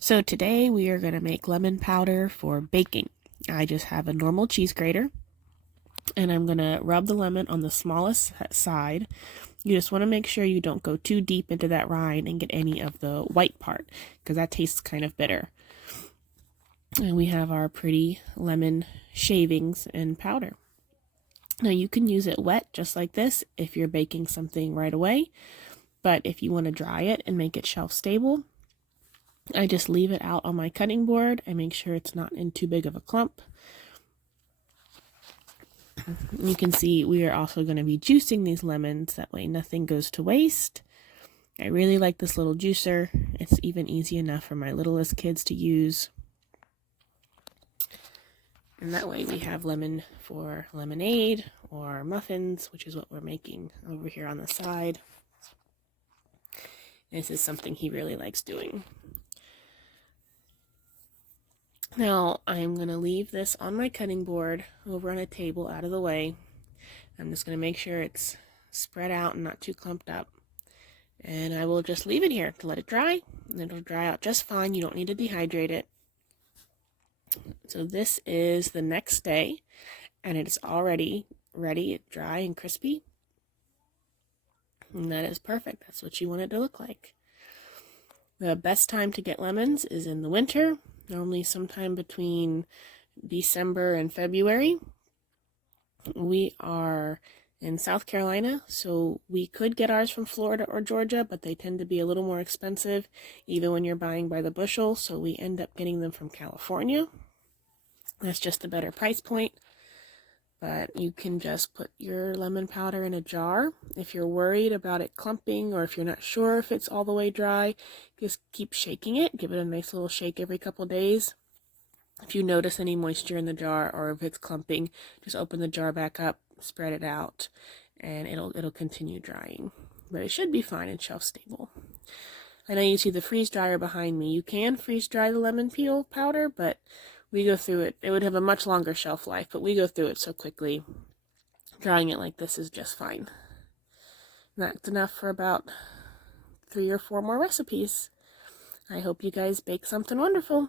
So today we are going to make lemon powder for baking. I just have a normal cheese grater and I'm going to rub the lemon on the smallest side. You just want to make sure you don't go too deep into that rind and get any of the white part because that tastes kind of bitter. And we have our pretty lemon shavings and powder. Now you can use it wet just like this if you're baking something right away, but if you want to dry it and make it shelf stable, I just leave it out on my cutting board. I make sure it's not in too big of a clump. You can see we are also going to be juicing these lemons. That way nothing goes to waste. I really like this little juicer. It's even easy enough for my littlest kids to use. And that way we have lemon for lemonade or muffins, which is what we're making over here on the side. This is something he really likes doing. Now I'm going to leave this on my cutting board over on a table out of the way. I'm just going to make sure it's spread out and not too clumped up. And I will just leave it here to let it dry. And it'll dry out just fine. You don't need to dehydrate it. So this is the next day and it is already ready, dry and crispy. And that is perfect. That's what you want it to look like. The best time to get lemons is in the winter, normally sometime between December and February. We are in South Carolina, so we could get ours from Florida or Georgia, but they tend to be a little more expensive, even when you're buying by the bushel, so we end up getting them from California. That's just a better price point. But you can just put your lemon powder in a jar. If you're worried about it clumping or if you're not sure if it's all the way dry, just keep shaking it. Give it a nice little shake every couple days. If you notice any moisture in the jar or if it's clumping, just open the jar back up, spread it out, and it'll continue drying. But it should be fine and shelf stable. I know you see the freeze dryer behind me. You can freeze dry the lemon peel powder, but we go through it. It would have a much longer shelf life, but we go through it so quickly. Drying it like this is just fine. And that's enough for about 3 or 4 more recipes. I hope you guys bake something wonderful.